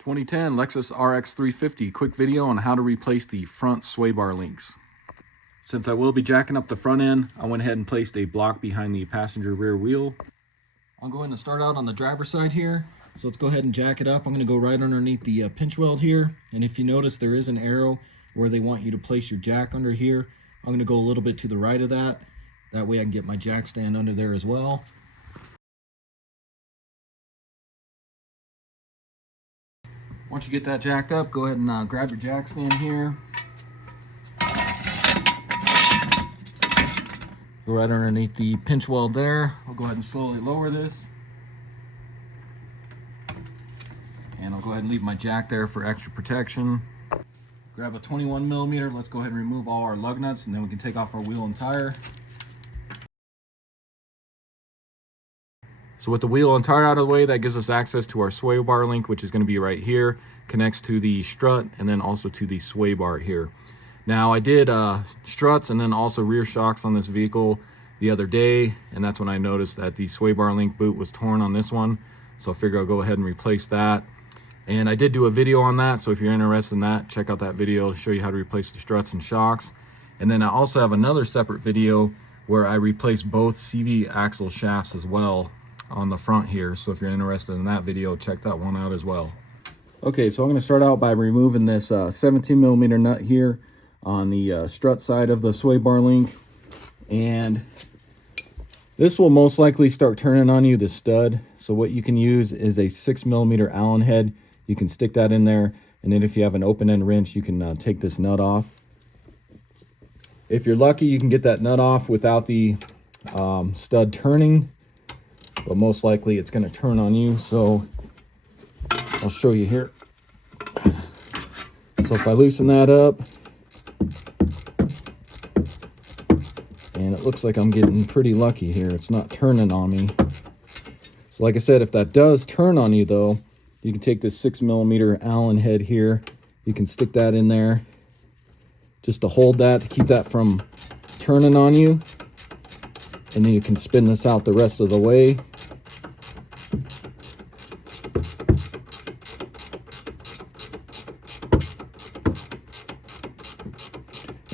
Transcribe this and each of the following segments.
2010 Lexus RX350 quick video on how to replace the front sway bar links. Since I will be jacking up the front end, I went ahead and placed a block behind the passenger rear wheel. I'm going to start out on the driver's side here. So let's go ahead and jack it up. I'm going to go right underneath the pinch weld here. And if you notice, there is an arrow where they want you to place your jack under here. I'm going to go a little bit to the right of that. That way I can get my jack stand under there as well. Once you get that jacked up, go ahead and grab your jack stand here. Go right underneath the pinch weld there. I'll go ahead and slowly lower this. And I'll go ahead and leave my jack there for extra protection. Grab a 21mm. Let's go ahead and remove all our lug nuts, and then we can take off our wheel and tire. So with the wheel and tire out of the way, that gives us access to our sway bar link, which is going to be right here. Connects to the strut and then also to the sway bar here. Now I did struts and then also rear shocks on this vehicle the other day, and that's when I noticed that the sway bar link boot was torn on this one. So I figure I'll go ahead and replace that. And I did do a video on that, so if you're interested in that, check out that video. I'll show you how to replace the struts and shocks. And then I also have another separate video where I replaced both CV axle shafts as well on the front here. So if you're interested in that video, check that one out as well. Okay, so I'm going to start out by removing this 17mm nut here on the strut side of the sway bar link. And this will most likely start turning on you, the stud. So what you can use is a 6mm Allen head. You can stick that in there, and then if you have an open end wrench, you can take this nut off. If you're lucky, you can get that nut off without the stud turning, but most likely it's going to turn on you. So I'll show you here. So if I loosen that up, and it looks like I'm getting pretty lucky here, it's not turning on me. So like I said, if that does turn on you though, you can take this 6mm Allen head here. You can stick that in there just to hold that, to keep that from turning on you. And then you can spin this out the rest of the way.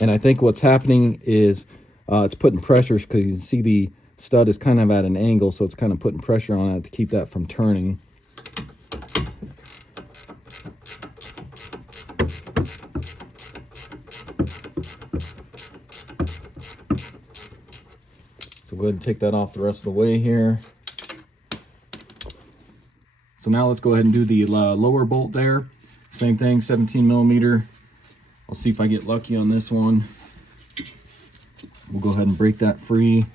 And I think what's happening is it's putting pressure, because you can see the stud is kind of at an angle, so it's kind of putting pressure on it to keep that from turning. So go ahead and take that off the rest of the way here. So now let's go ahead and do the lower bolt there. Same thing, 17mm. I'll see if I get lucky on this one. We'll go ahead and break that free.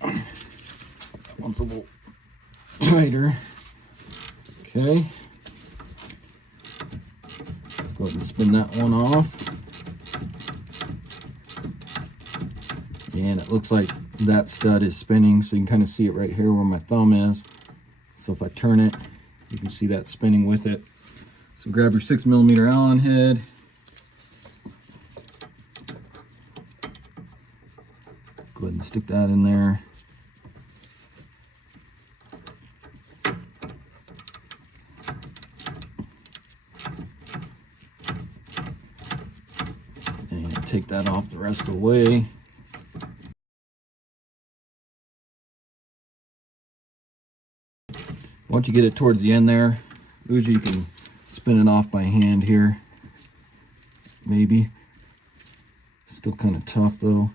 That one's a little tighter. Okay. Go ahead and spin that one off. And it looks like that stud is spinning, so you can kind of see it right here where my thumb is. So if I turn it, you can see that spinning with it. So grab your 6mm Allen head. Go ahead and stick that in there. And take that off the rest of the way. Once you get it towards the end there, usually you can spin it off by hand here. Maybe. Still kind of tough though.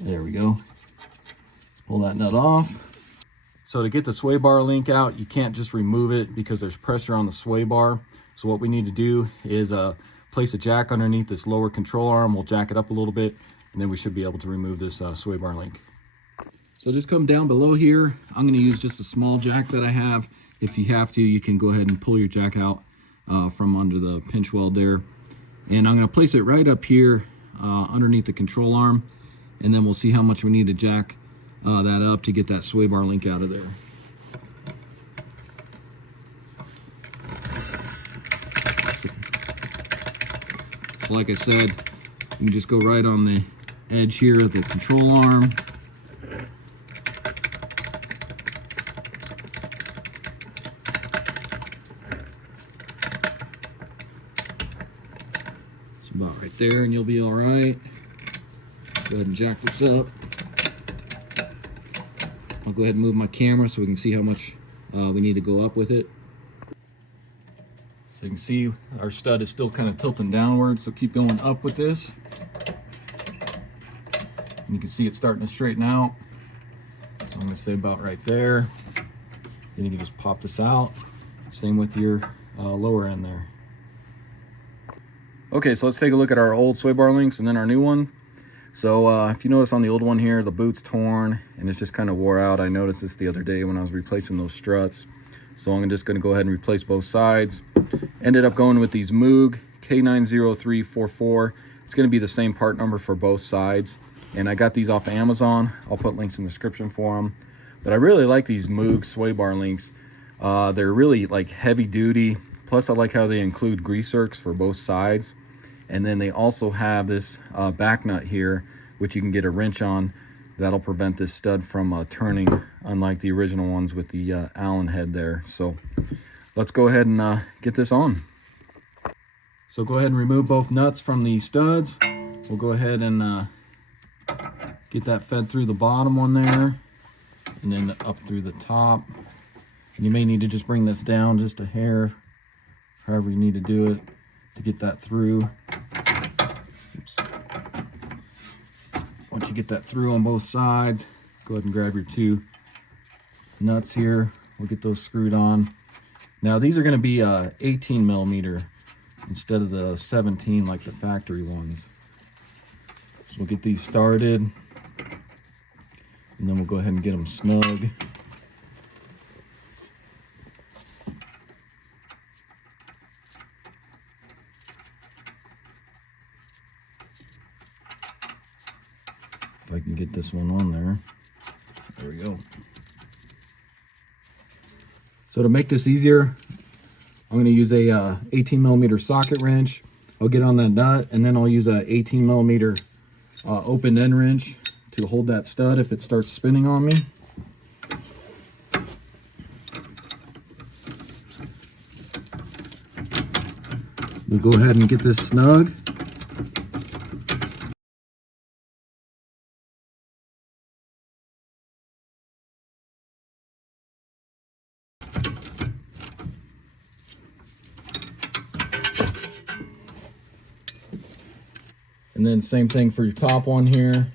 There we go. Let's pull that nut off. So to get the sway bar link out, you can't just remove it because there's pressure on the sway bar. So what we need to do is place a jack underneath this lower control arm. We'll jack it up a little bit, and then we should be able to remove this sway bar link. So just come down below here. I'm going to use just a small jack that I have. If you have to, you can go ahead and pull your jack out from under the pinch weld there. And I'm going to place it right up here underneath the control arm, and then we'll see how much we need to jack that up to get that sway bar link out of there. So like I said, you can just go right on the edge here of the control arm. It's about right there and you'll be all right. Go ahead and jack this up. I'll go ahead and move my camera so we can see how much we need to go up with it. So you can see our stud is still kind of tilting downward, so keep going up with this. And you can see it's starting to straighten out. So I'm going to say about right there. Then you can just pop this out. Same with your lower end there. Okay, so let's take a look at our old sway bar links and then our new one. So if you notice on the old one here, the boot's torn and it's just kind of wore out. I noticed this the other day when I was replacing those struts. So I'm just going to go ahead and replace both sides. Ended up going with these Moog K90344. It's going to be the same part number for both sides. And I got these off of Amazon. I'll put links in the description for them. But I really like these Moog sway bar links. They're really like heavy duty. Plus I like how they include grease zerks for both sides. And then they also have this back nut here, which you can get a wrench on. That'll prevent this stud from turning, unlike the original ones with the Allen head there. So let's go ahead and get this on. So go ahead and remove both nuts from the studs. We'll go ahead and get that fed through the bottom one there, and then up through the top. And you may need to just bring this down just a hair, however you need to do it to get that through. Oops. Once you get that through on both sides, go ahead and grab your two nuts here. We'll get those screwed on. Now these are going to be 18 millimeter instead of the 17 like the factory ones. So we'll get these started, and then we'll go ahead and get them snug. If I can get this one on there. There we go. So to make this easier, I'm going to use a 18 millimeter socket wrench. I'll get on that nut, and then I'll use a 18 millimeter open end wrench to hold that stud if it starts spinning on me. We'll go ahead and get this snug. And then same thing for your top one here.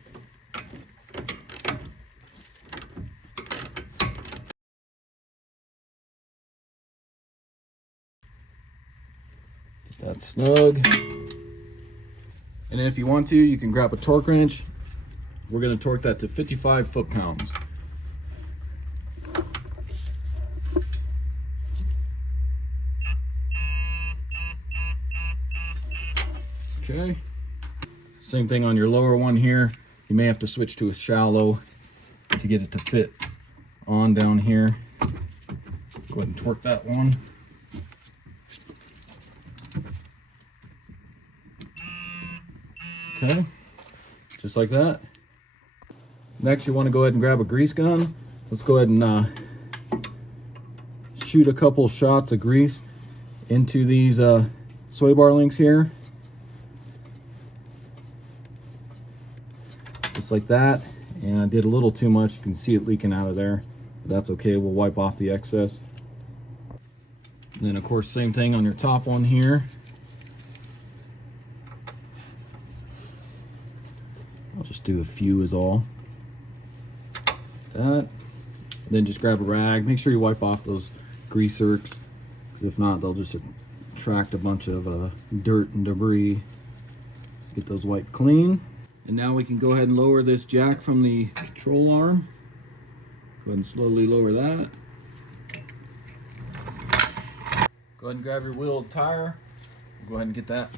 Get that snug. And if you want to, you can grab a torque wrench. We're going to torque that to 55 foot-pounds. Okay. Same thing on your lower one here. You may have to switch to a shallow to get it to fit on down here. Go ahead and torque that one. Okay, just like that. Next, you want to go ahead and grab a grease gun. Let's go ahead and shoot a couple shots of grease into these sway bar links here. Just like that. And I did a little too much. You can see it leaking out of there, but that's okay. We'll wipe off the excess. And then of course, same thing on your top one here. I'll just do a few is all. That. And then just grab a rag. Make sure you wipe off those grease zerks, because if not, they'll just attract a bunch of dirt and debris. Let's get those wiped clean. And now we can go ahead and lower this jack from the control arm. Go ahead and slowly lower that. Go ahead and grab your wheel tire. Go ahead and get that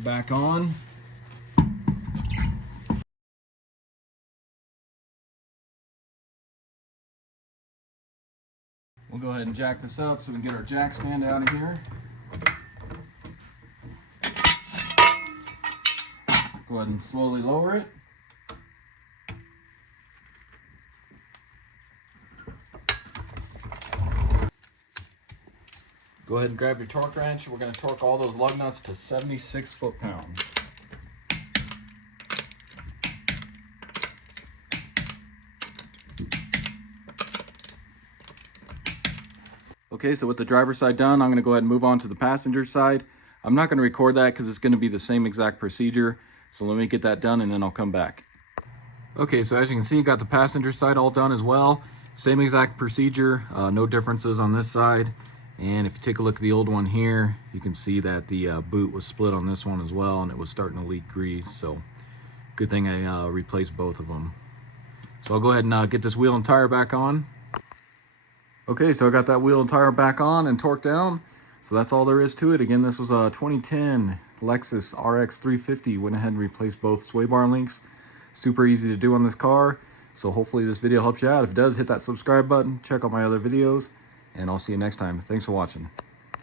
back on. We'll go ahead and jack this up so we can get our jack stand out of here. Go ahead and slowly lower it. Go ahead and grab your torque wrench. We're going to torque all those lug nuts to 76 foot-pounds. Okay, so with the driver's side done, I'm going to go ahead and move on to the passenger side. I'm not going to record that because it's going to be the same exact procedure. So let me get that done and then I'll come back. Okay, so as you can see, got the passenger side all done as well. Same exact procedure, no differences on this side. And if you take a look at the old one here, you can see that the boot was split on this one as well, and it was starting to leak grease. So good thing I replaced both of them. So I'll go ahead and get this wheel and tire back on. Okay, so I got that wheel and tire back on and torqued down. So that's all there is to it. Again, this was a 2010 Lexus RX350. Went ahead and replaced both sway bar links. Super easy to do on this car. So hopefully this video helps you out. If it does, hit that subscribe button. Check out my other videos. And I'll see you next time. Thanks for watching.